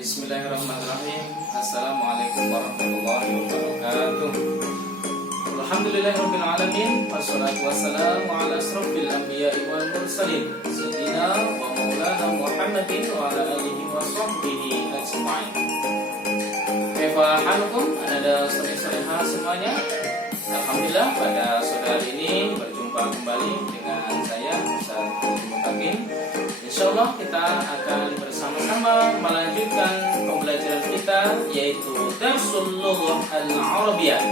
Bismillahirrahmanirrahim. Assalamualaikum warahmatullahi wabarakatuh. Alhamdulillahirabbil alamin, wassalatu wassalamu ala asrofil anbiya'i wal mursalin, sayyidina wa maulana Muhammadin wa ala alihi wa sahbihi ajma'in. Kaifa halukum? Ada sore-soreha semuanya? Alhamdulillah pada sore hari ini berjumpa kembali dengan saya Ustaz Mutakin. Insyaallah kita akan bersama-sama melanjutkan pembelajaran kita, yaitu Darsul Lughah Al-Arabiyah,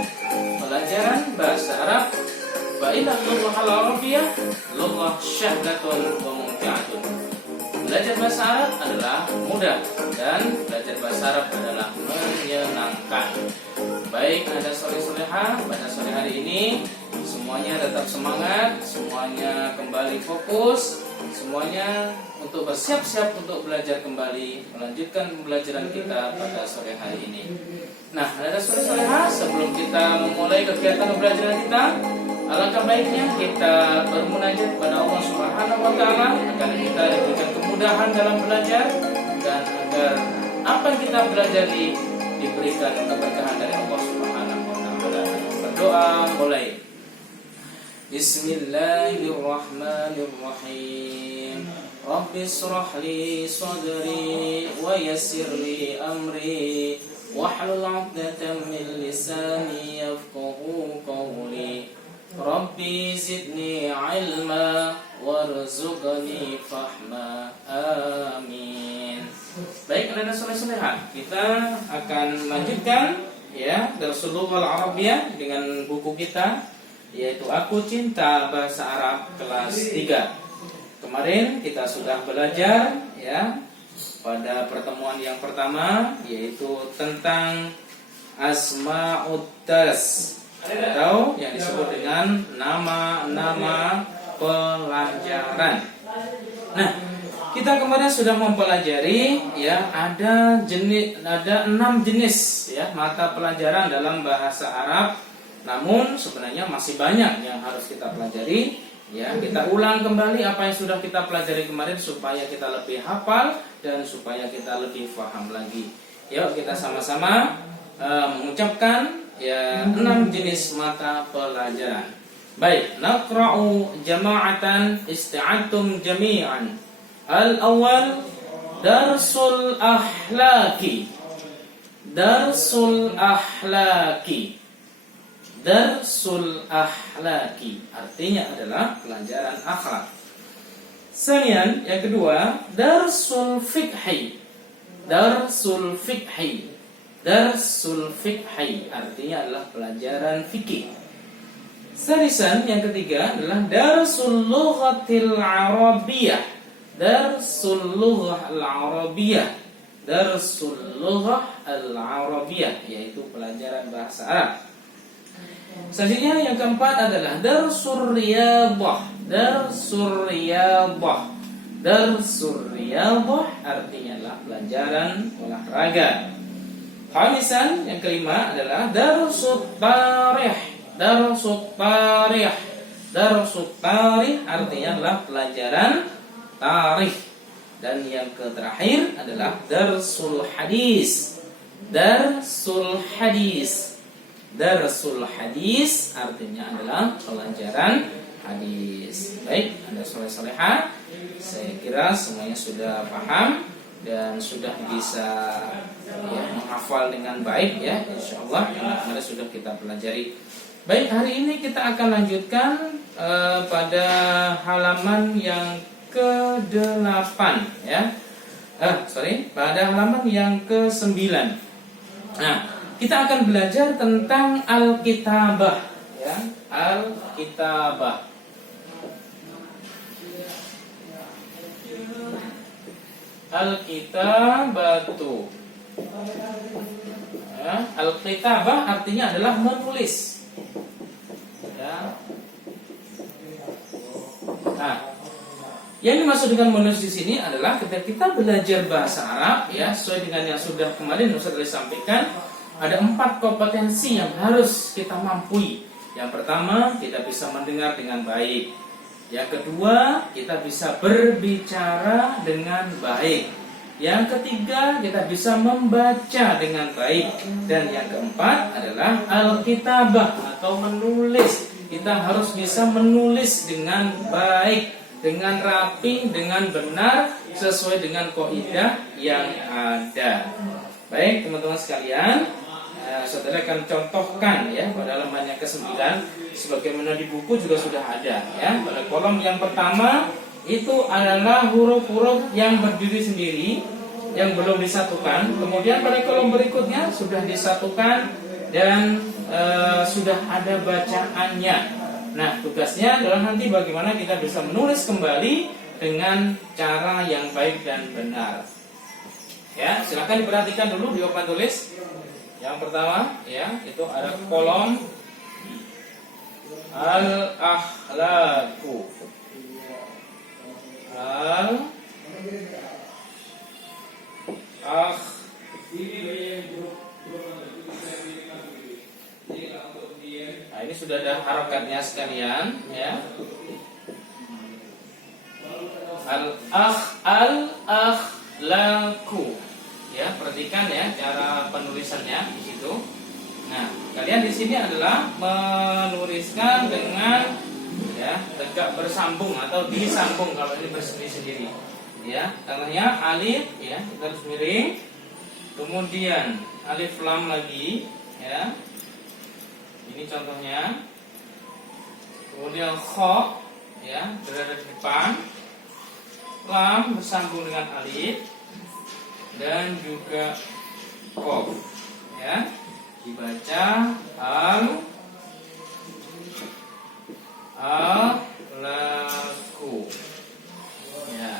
pelajaran bahasa Arab. Wa inna lughah al-Arabiyah lughah syahdatun wa mumti'atun. Belajar bahasa Arab adalah mudah dan belajar bahasa Arab adalah menyenangkan. Baik Anda sore-soreha pada sore hari ini, semuanya tetap semangat, semuanya kembali fokus, semuanya untuk bersiap-siap untuk belajar kembali, melanjutkan pembelajaran kita pada sore hari ini. Nah, pada sore-soreha sebelum kita memulai kegiatan pembelajaran kita, alangkah baiknya kita bermunajat kepada Allah Subhanahu wa taala agar kita diberikan kemudahan dalam belajar dan agar apa yang kita pelajari diberikan keberkahan dari Allah Subhanahu wa taala. Berdoa mulai. Bismillahirrahmanirrahim. Rabbi shrah li sadri wa yassir li amri wahlul 'uqdatam min lisani yafqahu qawli. Rabbi zidni 'ilma warzuqni fahma. Amin. Baik, anak soleh-solehan, kita akan lanjutkan ya Darsul Lughah Al-Arabiyah dengan buku kita, yaitu Aku Cinta Bahasa Arab kelas 3. Kemarin kita sudah belajar ya pada pertemuan yang pertama, yaitu tentang asma'ut tas atau yang disebut dengan nama-nama pelajaran. Nah, kita kemarin sudah mempelajari ya ada 6 jenis ya mata pelajaran dalam bahasa Arab. Namun sebenarnya masih banyak yang harus kita pelajari. Ya, kita ulang kembali apa yang sudah kita pelajari kemarin supaya kita lebih hafal dan supaya kita lebih paham lagi. Yuk kita sama-sama mengucapkan ya 6 jenis mata pelajaran. Baik, naqra'u jama'atan ista'adtum jami'an. Al-awwal darsul akhlaqi. Darsul akhlaqi. Darsul akhlaqi artinya adalah pelajaran akhlak. Sanian, yang kedua, darsul fiqhi. Darsul fiqhi. Darsul fiqhi artinya adalah pelajaran fikih. Salisan, yang ketiga adalah darsul lughatil arabiyah. Darsul lughah al-arabiyah. Darsul lughah al-arabiyah yaitu pelajaran bahasa Arab. Selanjutnya yang keempat adalah darsul riyadah. Darsul riyadah. Darsul riyadah artinya adalah pelajaran olahraga. Khamisan, yang kelima adalah darsul tarikh. Darsul tarikh. Darsul tarikh artinya adalah pelajaran tarikh. Dan yang terakhir adalah darsul hadis. Darsul hadis. Darsul hadis artinya adalah pelajaran hadis. Baik, Anda soleh-soleha, saya kira semuanya sudah paham dan sudah bisa ya, menghafal dengan baik ya, insyaallah yang kemarin sudah kita pelajari. Baik, hari ini kita akan lanjutkan pada halaman yang ke-8 ya. Pada halaman yang ke-9. Nah, kita akan belajar tentang al-kitabah ya, al-kitabah. Al-kitabatu. Ya, al-kitabah artinya adalah menulis. Ya. Nah, yang dimaksud dengan menulis di sini adalah ketika kita belajar bahasa Arab ya, sesuai dengan yang sudah kemarin Ustaz sampaikan. Ada 4 kompetensi yang harus kita mampu. Yang pertama, kita bisa mendengar dengan baik. Yang kedua, kita bisa berbicara dengan baik. Yang ketiga, kita bisa membaca dengan baik. Dan yang keempat adalah al-kitabah atau menulis. Kita harus bisa menulis dengan baik, dengan rapi, dengan benar, sesuai dengan kaidah yang ada. Baik teman-teman sekalian, saudara akan contohkan ya pada halaman yang ke-9, sebagaimana di buku juga sudah ada ya. Pada kolom yang pertama itu adalah huruf-huruf yang berdiri sendiri yang belum disatukan. Kemudian pada kolom berikutnya sudah disatukan dan sudah ada bacaannya. Nah, tugasnya adalah nanti bagaimana kita bisa menulis kembali dengan cara yang baik dan benar. Ya, silakan diperhatikan dulu di papan tulis. Yang pertama, ya, itu ada kolom al-akhlaqu. Nah, ini sudah ada harokatnya sekalian, ya. Al-akhlaqu. Ya, perhatikan ya cara penulisannya di situ. Nah, kalian di sini adalah menuliskan dengan ya tegak bersambung atau disambung kalau ini bersendiri-sendiri. Ya, tengahnya alif ya, kita harus miring. Kemudian alif lam lagi, ya. Ini contohnya. Kemudian kha ya, berada di depan. Lam bersambung dengan alif dan juga qaf. Ya. Dibaca al-laku. Ya.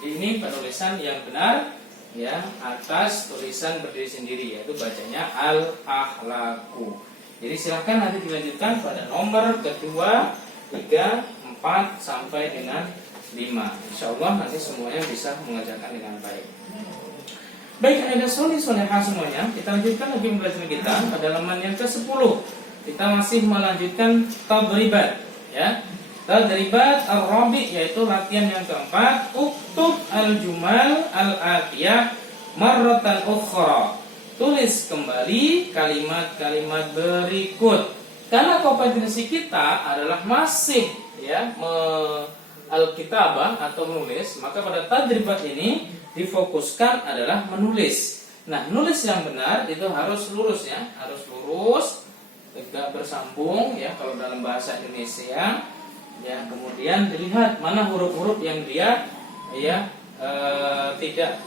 Ini penulisan yang benar ya atas tulisan berdiri sendiri, yaitu bacanya al-akhlaku. Jadi silahkan nanti dilanjutkan pada nomor kedua, 3, 4 sampai dengan 5. Insya Allah nanti semuanya bisa mengerjakan dengan baik. Baik, ada soleh-solehah semuanya. Kita lanjutkan lagi pembelajaran kita pada halaman yang ke-10. Kita masih melanjutkan tadribat, ya. Tadribat ar-rabi, yaitu latihan yang keempat. Uktub al-jumal al-atiyah marratan ukhra. Tulis kembali kalimat-kalimat berikut. Karena kompetensi kita adalah masih ya al-kitabah atau menulis, maka pada tadribat ini difokuskan adalah menulis. Nah, nulis yang benar itu harus lurus ya, harus lurus, tegak bersambung ya kalau dalam bahasa Indonesia. Ya, kemudian dilihat mana huruf-huruf yang dia ya tidak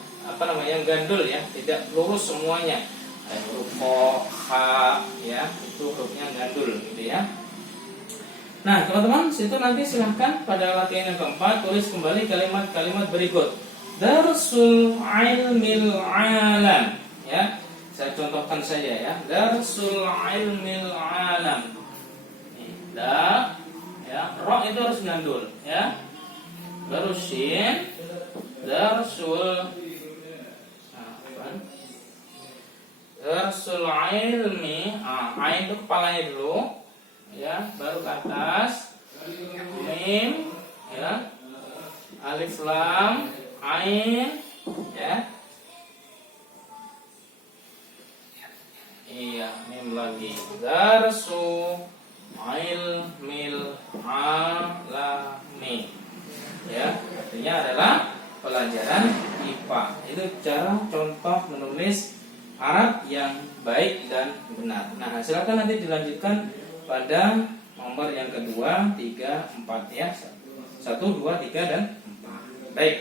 yang gandul ya, tidak lurus semuanya. Huruf ko, ha ya, itu hurufnya gandul gitu ya. Nah, teman-teman, situ nanti silahkan pada latihan yang keempat tulis kembali kalimat-kalimat berikut. Darsul ilmil alam ya. Saya contohkan saja ya. Darsul ilmil alam. Da ya, ro itu harus gandul ya. Baru shin, darsul darsul ilmi, ain itu kepalanya dulu ya, baru ke atas mim ya, alif lam ain ya, iya mim lagi, darsu ilmil alami ya, artinya adalah pelajaran IPA. Itu cara contoh menulis Arab yang baik dan benar. Nah, silakan nanti dilanjutkan pada nomor yang kedua, 3, 4 ya. 1, 2, 3 dan 4. Baik.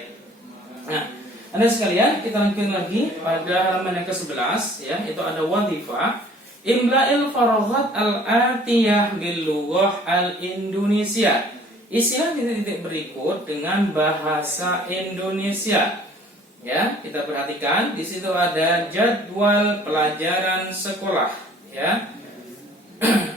Nah, Anda sekalian, kita lanjutkan lagi pada halaman yang ke-11 ya, itu ada wadhifah Imla'il faraghat al-atiyah bil lughah al-Indonesia. Isilah titik-titik berikut dengan bahasa Indonesia. Ya, kita perhatikan di situ ada jadwal pelajaran sekolah ya.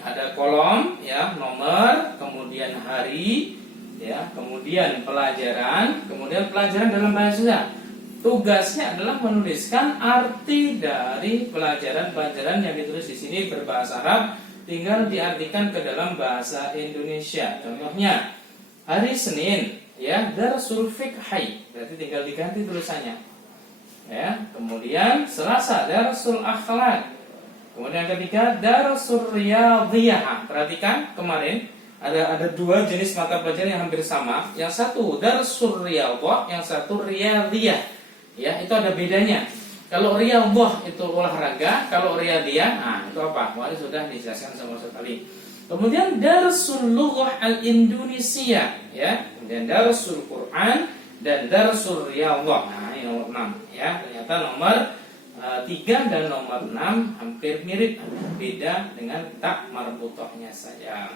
Ada kolom ya, nomor, kemudian hari ya, kemudian pelajaran, kemudian pelajaran dalam bahasa. Tugasnya adalah menuliskan arti dari pelajaran-pelajaran yang ditulis di sini berbahasa Arab, tinggal diartikan ke dalam bahasa Indonesia. Contohnya hari Senin ya, darsul fiqhi, berarti tinggal diganti tulisannya. Ya, kemudian Selasa Darsul Akhlak. Kemudian ketiga Darsul Riyadhiyah. Perhatikan kemarin ada dua jenis mata pelajaran yang hampir sama. Yang satu Darsul Riyadhah, yang satu Riyadhiyah. Ya, itu ada bedanya. Kalau Riyadhah itu olahraga, kalau Riyadhiyah, nah itu apa? Kemarin sudah dijelaskan sama Ustaz Ali. Kemudian Darsul Lughah Al-Indonesia, ya. Kemudian Darsul Quran dan Darsul Riyadhah. Nah, ini nomor 6 ya. Ternyata nomor 3 dan nomor 6 hampir mirip, beda dengan tak marbutohnya saja.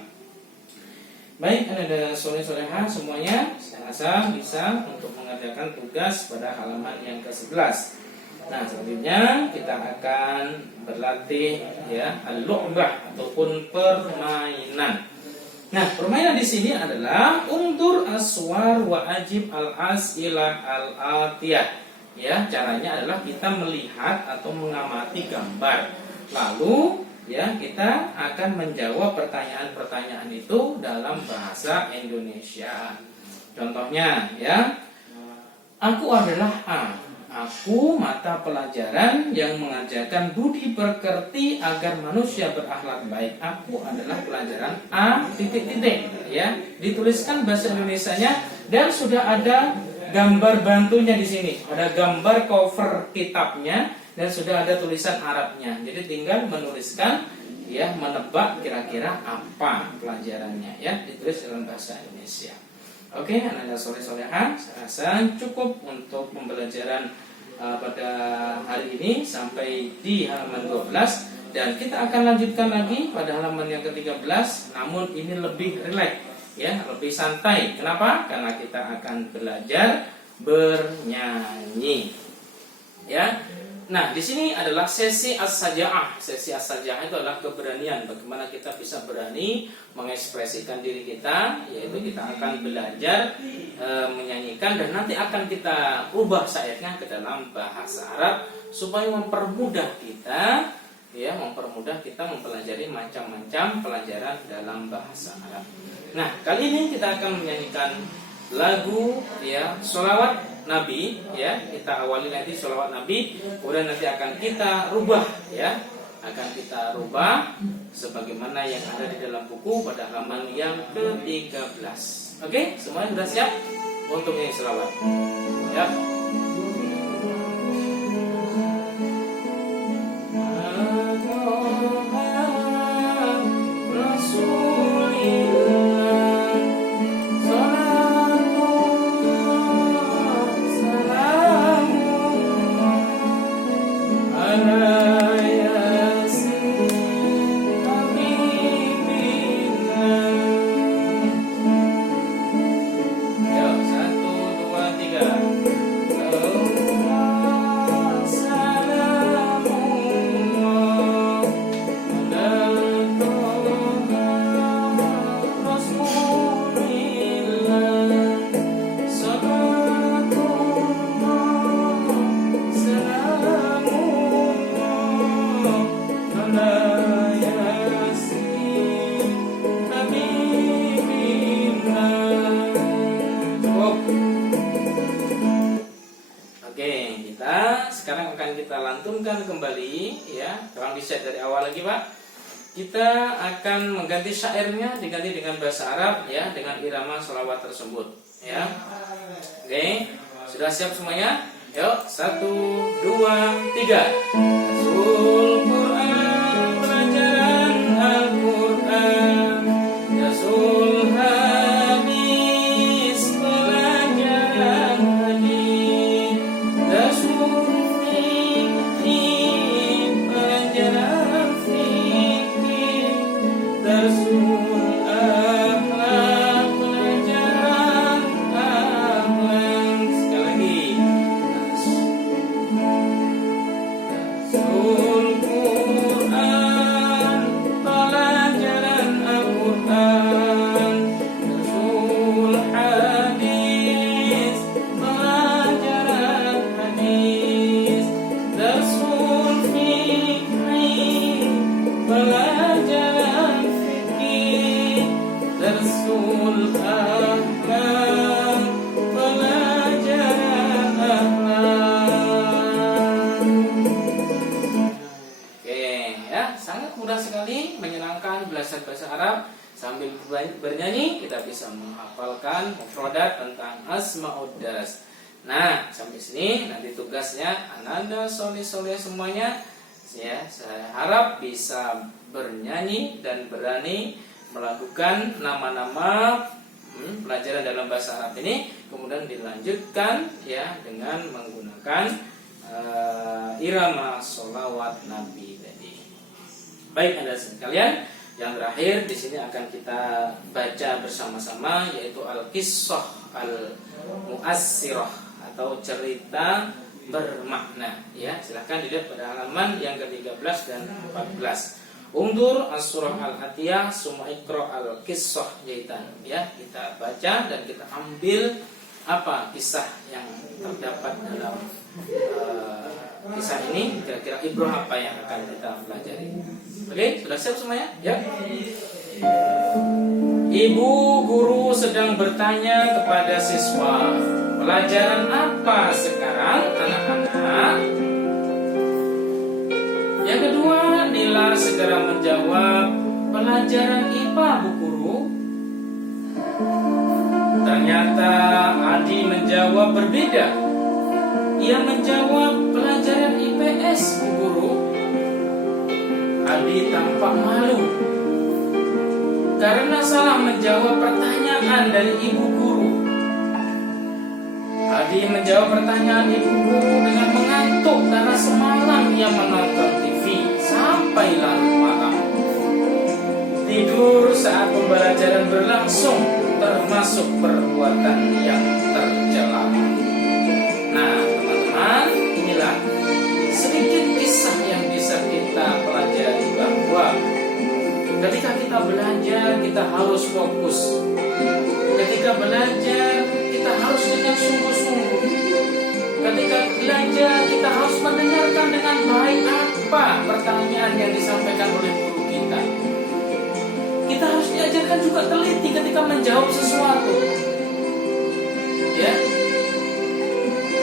Baik, Anda dan soleh-solehah semuanya, saya rasa bisa untuk mengerjakan tugas pada halaman yang ke-11. Nah, selanjutnya kita akan berlatih ya al-lu'bah ataupun permainan. Nah, permainan di sini adalah undur aswar wa ajib al-as'ilah al-atiyah. Ya, caranya adalah kita melihat atau mengamati gambar. Lalu ya, kita akan menjawab pertanyaan-pertanyaan itu dalam bahasa Indonesia. Contohnya ya, aku adalah A. Aku mata pelajaran yang mengajarkan budi pekerti agar manusia berakhlak baik. Aku adalah pelajaran A titik-titik ya. Dituliskan bahasa Indonesianya dan sudah ada gambar bantunya di sini. Ada gambar cover kitabnya dan sudah ada tulisan Arabnya. Jadi tinggal menuliskan ya, menebak kira-kira apa pelajarannya ya, ditulis dalam bahasa Indonesia. Oke, anak-anak soleh-solehah, saya rasa cukup untuk pembelajaran pada hari ini sampai di halaman 12 dan kita akan lanjutkan lagi pada halaman yang ke-13, namun ini lebih rileks ya, lebih santai. Kenapa? Karena kita akan belajar bernyanyi. Ya. Nah, di sini adalah sesi as-saja'ah. Sesi as-saja'ah itu adalah keberanian. Bagaimana kita bisa berani mengekspresikan diri kita, yaitu kita akan belajar menyanyikan dan nanti akan kita ubah syairnya ke dalam bahasa Arab supaya mempermudah kita mempelajari macam-macam pelajaran dalam bahasa Arab. Nah, kali ini kita akan menyanyikan lagu ya sholawat Nabi ya. Kita awali nanti sholawat Nabi, kemudian nanti akan kita rubah ya, sebagaimana yang ada di dalam buku pada halaman yang ke-13. Oke, semuanya sudah siap untuk ini sholawat ya. Kita lantunkan kembali ya. Tolong di-set dari awal lagi, Pak. Kita akan mengganti syairnya, diganti dengan bahasa Arab ya, dengan irama sholawat tersebut ya. Oke, sudah siap semuanya? Yuk, 1, 2, 3. Rasul Quran, pelajaran Al-Quran. Rasul hadis, pelajaran hadis. Rasul Sekali lagi. Rasul bahasa Arab. Sambil bernyanyi kita bisa menghafalkan mufradat tentang asma'ud das. Nah, sampai sini nanti tugasnya Ananda soleh-soleh semuanya ya, saya harap bisa bernyanyi dan berani melakukan nama-nama pelajaran dalam bahasa Arab ini, kemudian dilanjutkan ya dengan menggunakan irama sholawat Nabi tadi. Baik Anda sekalian, yang terakhir di sini akan kita baca bersama-sama yaitu al-qissah al-mu'assirah atau cerita bermakna ya. Silahkan dilihat pada halaman yang ke-13 dan 14. Undur as-surah al-atiyah summa iqra al-qissah jaitan ya. Kita baca dan kita ambil apa kisah yang terdapat dalam kisah ini, kira-kira ibrah apa yang akan kita pelajari. Oke, sudah siap semuanya? Ya. Ibu guru sedang bertanya kepada siswa, pelajaran apa sekarang anak-anak? Yang kedua, Nila segera menjawab, pelajaran IPA Bu Guru. Ternyata Adi menjawab berbeda. Ia menjawab pelajaran IPS Bu Guru. Adi tampak malu karena salah menjawab pertanyaan dari ibu guru. Adi menjawab pertanyaan ibu guru dengan mengantuk karena semalam ia menonton TV sampai larut malam. Tidur saat pembelajaran berlangsung termasuk perbuatan yang tercela. Nah teman-teman, inilah sedikit kisah yang bisa kita pelajari bahwa ketika kita belajar kita harus fokus. Ketika belajar kita harus dengan sungguh-sungguh. Ketika belajar kita harus mendengarkan dengan baik apa pertanyaan yang disampaikan oleh guru kita. Kita harus diajarkan juga teliti ketika menjawab sesuatu. Ya.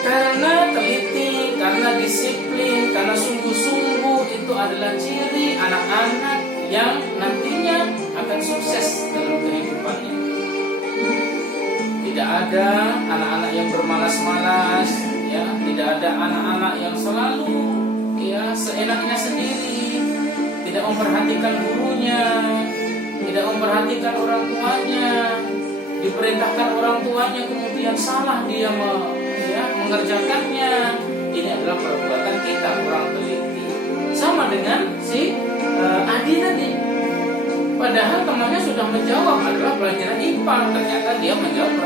Karena teliti, karena disiplin, karena sungguh-sungguh itu adalah ciri anak-anak yang nantinya akan sukses dalam kehidupannya. Tidak ada anak-anak yang bermalas-malas, ya, tidak ada anak-anak yang selalu ya seenaknya sendiri, tidak memperhatikan gurunya, tidak memperhatikan orang tuanya, diperintahkan orang tuanya kemudian salah dia mengerjakannya. Ini adalah perbuatan kita kurang teliti. Sama dengan si Adi tadi. Padahal temannya sudah menjawab adalah pelajaran IPA, ternyata dia menjawab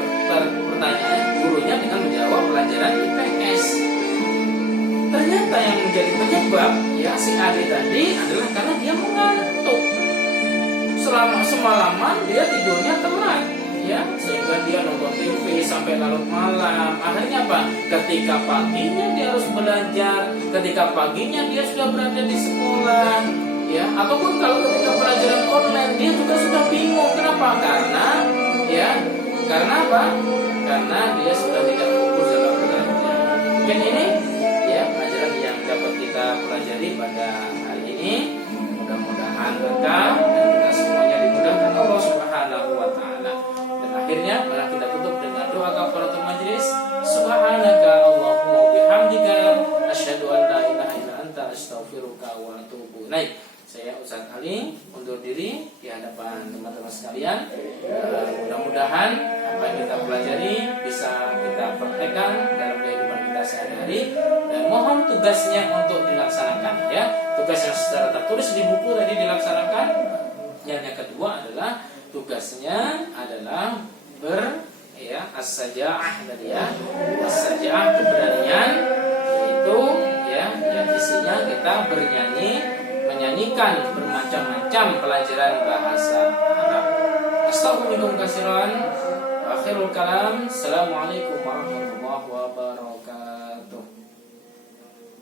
pertanyaan gurunya dengan menjawab pelajaran IPS. Ternyata yang menjadi penyebab ya si Adi tadi adalah karena dia mengantuk. Selama semalaman dia tidurnya telat. Ya, sehingga dia nonton TV sampai larut malam. Akhirnya apa? Ketika paginya dia harus belajar, ketika paginya dia sudah berada di sekolah, ya, ataupun kalau ketika pelajaran online dia juga sudah bingung. Kenapa? Karena apa? Karena dia sudah tidak fokus dalam belajar. Mungkin ini ya pelajaran yang dapat kita pelajari pada hari ini. Mudah-mudahan berkah dan kita semuanya dimudahkan Allah Subhanahu wa taala. Akhirnya mari kita tutup dengan doa kafaratul majlis. Subhanaka Allahumma bihamdika asyhadu an la ilaha illa anta astaghfiruka wa atubu ilaik. Saya Ustaz Ali undur diri di hadapan teman-teman sekalian. Mudah-mudahan apa yang kita pelajari bisa kita praktekkan dalam kehidupan kita sehari-hari dan mohon tugasnya untuk dilaksanakan ya. Tugas yang secara tertulis di buku tadi dilaksanakan. Yang kedua adalah tugasnya adalah as-saja'ah tadi ya. As-saja'ah keberanian yaitu ya yang isinya kita menyanyikan bermacam-macam pelajaran bahasa Arab. Astaghfirullahaladzim katsiran. Akhirul kalam. Assalamualaikum warahmatullahi wabarakatuh.